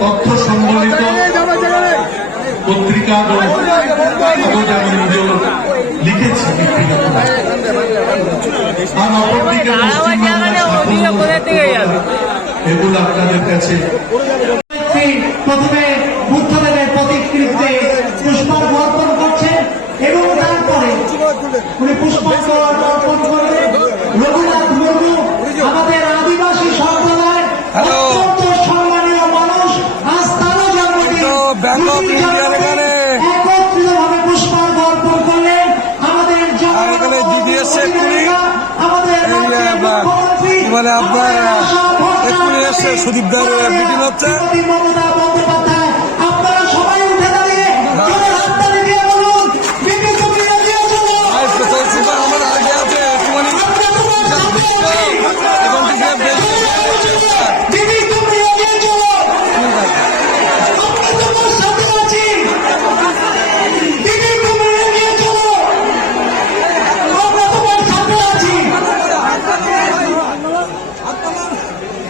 তথ্য সম্বলিত পত্রিকা যেমন লিখেছি আর অপরদিকে এগুলো আপনাদের কাছে প্রথমে বুদ্ধদেবের প্রতিকৃতিতে পুষ্পার্ঘ্য অর্পণ করছেন এবং তারপরে উনি পুষ্পার্ঘ্য অর্পণ করবে রঘুনাথ মুর্মু আমাদের আদিবাসী সম্প্রদায়ের অত্যন্ত সম্মানীয় মানুষ। আজ তারও জন্মদিন, একত্রিতভাবে পুষ্পার্ঘ্য অর্পণ করলেন আমাদের সুদীপ দার মিটিং হচ্ছে। আপনারা সবাই উঠে দাঁড়িয়ে হাততালি দিয়ে বলুন আমার আগে আছে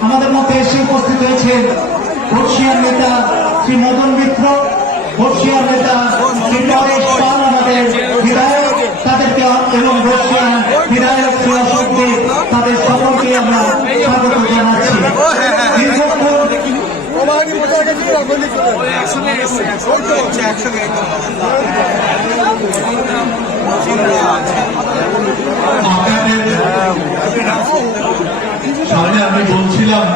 আমাদের মধ্যে এসে উপস্থিত হয়েছেন বর্ষিয়ার নেতা শ্রী মদন মিত্র, বর্ষিয়ার নেতা শ্রী পরেশ পাল, আমাদের বিধায়ক, তাদেরকে এবং বর্ষিয়ার বিধায়ক শ্রী অশোক দেব, তাদের সকলকে আমরা স্বাগত জানাচ্ছি। সামনে আমি বলছিলাম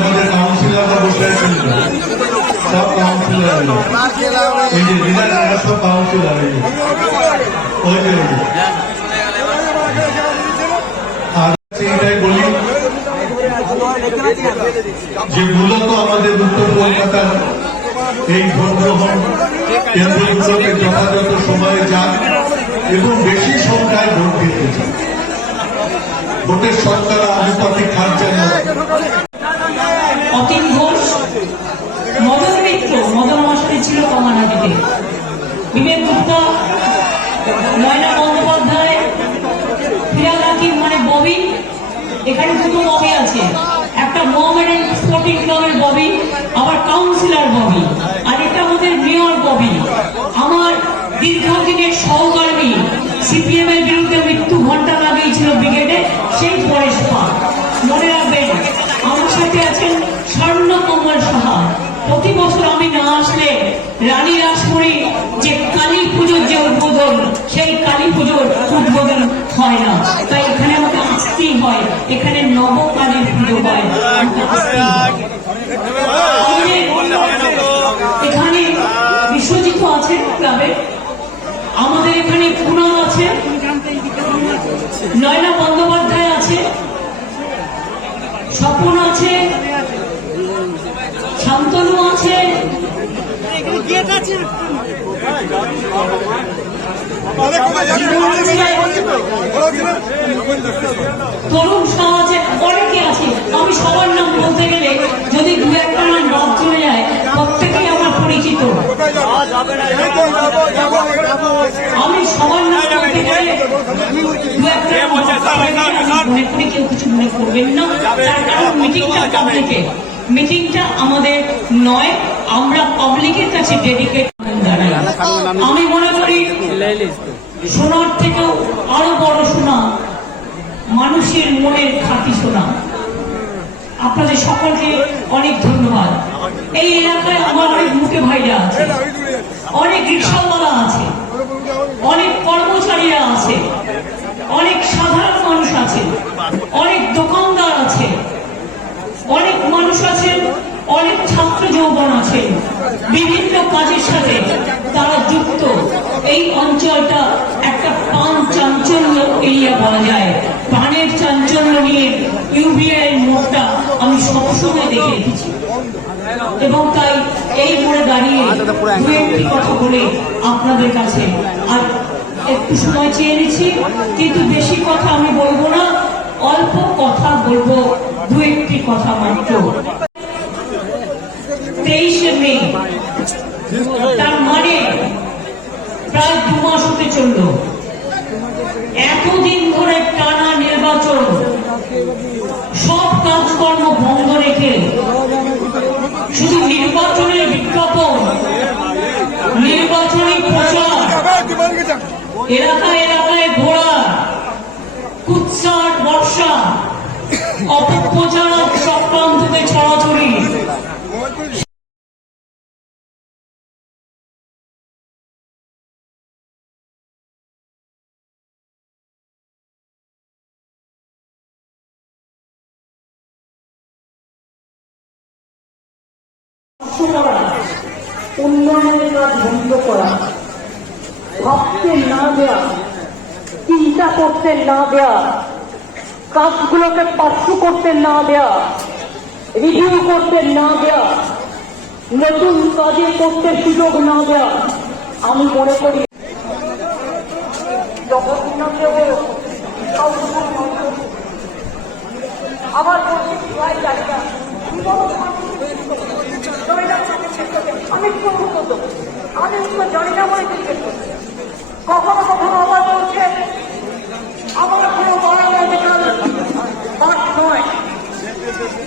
আমাদের কাউন্সিলররা বসে আছেন, সব কাউন্সিলর এই যে জেলার সব কাউন্সিলর ওই যে আর এটাই বলি যে মূলত আমাদের উত্তর কলকাতার এই ভোট গ্রহণ কেন্দ্রগুলোকে যথাযথ সময়ে যান এবং বেশি সংখ্যায় ভোট দিতে চান। ভোটের সংখ্যা আনুপাতিক হার যেন অতীন ঘোষ, মদন মিত্র, মদন মশাই ছিল কমানাটিতে, বিবেক গুপ্তা, ময়না বন্দ্যোপাধ্যায়, ফিরালাকি মানে ববি, এখানে দুটো ববি আছে, একটা মোহামেডান স্পোর্টিং ক্লাবের ববি, আবার কাউন্সিলর ববি, আর এটা আমাদের মেয়র ববি। আমার দীর্ঘদিনের সহকর্মী, সিপিএম এর বিরুদ্ধে মৃত্যু ঘণ্টা লাগিয়েছিল ব্রিগেডে, সেই পরেশ পাল। মনে রাখবেন আমার সাথে আছেন স্বর্ণ কমল সাহা। প্রতি বছর আমি না আসলে রানী রাসমণি যে কালী পুজোর যে উদ্বোধন, সেই কালী পুজোর উদ্বোধন হয় না, তাই এখানে আমাকে আসতেই হয়। এখানে নবকালীর পুজো হয়, এখানে বিশ্বজিৎ আছে ক্লাবে, আমাদের এখানে পুনম আছে, নয়না বন্দ্যোপাধ্যায় আছে, স্বপন আছে, শান্তনু আছে, তরুণ শাহ আছে, অনেকে আছে। আমি সবার নাম বলতে গেলে যদি দু একটা নাম বাদ চলে যায়, প্রত্যেকেই আমার পরিচিত। আমি সবার নাম বলতে গেলে দু একটা মনে করি, কেউ কিছু মনে করবেন না, তার কারণ মিটিংটা পাবলিকে, মিটিংটা আমাদের নয়, আমরা পাবলিকের কাছে ডেডিকেট জানাই। আমি মনে করি সোনার থেকেও আরো বড় সোনা মানুষের মনের খাঁটি সোনা। আপনাদের সকলকে অনেক ধন্যবাদ। এই এলাকায় আমার অনেক মুখে ভাইরা আছে, অনেক রিক্সাওয়ালা আছে, অনেক এই অঞ্চলটা একটা পান চাঞ্চল্য এরিয়া বলা যায়। পানের চাঞ্চল্য নিয়ে ইউবিআই মোড়টা আমি সবসময় দেখে রেখেছি এবং তাই এই মোড়ে দাঁড়িয়ে দু একটি কথা বলে আপনাদের কাছে আর একটু সময় চেয়ে নিচ্ছি, কিন্তু বেশি কথা আমি বলবো না, অল্প কথা বলবো, দু একটি কথা মাত্র। 23শে মে, তার মানে প্রায় 2 মাস হতে চলল। এতদিন ধরে টানা নির্বাচন, সব কাজকর্ম বন্ধ রেখে শুধু নির্বাচনের বিজ্ঞাপন, নির্বাচনী প্রচার, এলাকায় এলাকায় ঘোরা, কুৎসাট বর্ষা, অপপ্রচারক চক্রান্তকে ছড়াছড়ি, উন্নয়নের কাজ বন্ধ করা, ভাবতে না দেয়া, চিন্তা করতে না দেয়া, কাজগুলোকে পার্শ্ব করতে না দেয়া, রিভিউ করতে না দেয়া, নতুন কাজে করতে সুযোগ না দেয়া, আমি মনে করি আমার আমি জানি না বলে জিজ্ঞেস করছি, কখনো কখনো আবার বলছে আমার কোনো বাংলাদেশের পাঠ নয়,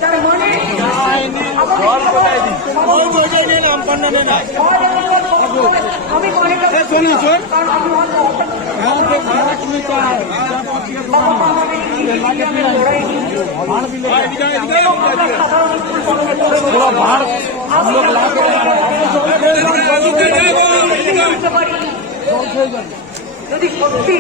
তার মানে আমি মনে যদি সত্যি